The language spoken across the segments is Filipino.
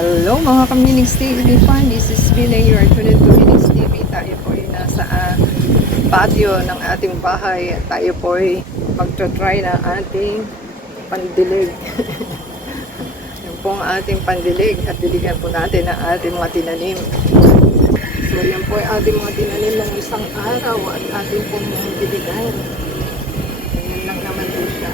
Hello mga ka-Minix TV fan, this is Vinay, you are tuned to Minix TV. Tayo po ay nasa patio ng ating bahay at tayo po ay magta-try ng ating pandilig. Yan po ang ating pandilig at diligan po natin ang ating mga tinanim. So yan po ay ating mga tinanim ng isang araw at ating pong diligan. Ganyan lang naman po siya.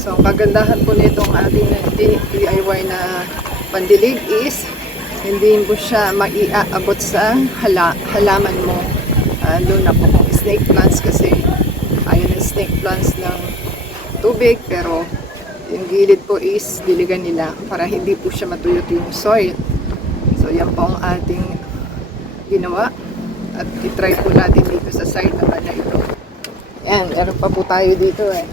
So, ang kagandahan po nitong ating DIY na pandilig is hindi mo siya maiaabot sa halaman mo. Doon na po kung snake plants kasi ayaw ng snake plants ng tubig, pero yung gilid po is diligan nila para hindi po siya matuyot yung soil. So, yan po ang ating ginawa at itry po natin dito sa side naman na ito. Yan, meron pa po tayo dito eh.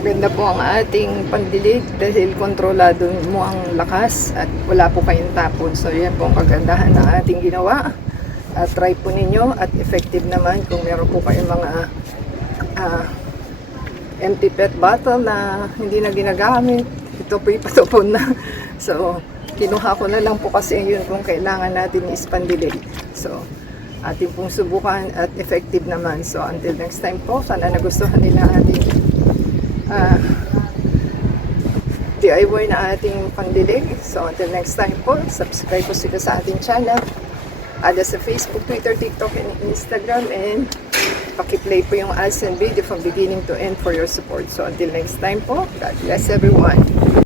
Maganda po ang ating pandilig dahil kontrolado mo ang lakas at wala po kayong tapon. So yan po ang kagandahan ng ating ginawa. Try po ninyo at effective naman kung meron po kayong mga empty pet bottle na hindi na ginagamit. Ito po ipatupon na. So kinuha ko na lang po kasi yun kung kailangan natin is pandilig. So ating pong subukan at effective naman. So until next time po, sana nagustuhan nila ating DIY na ating pandilig. So until next time po, subscribe po sila sa ating channel. Ada sa Facebook, Twitter, TikTok, and Instagram. And pakiplay po yung ads and video from beginning to end for your support. So until next time po, God bless everyone.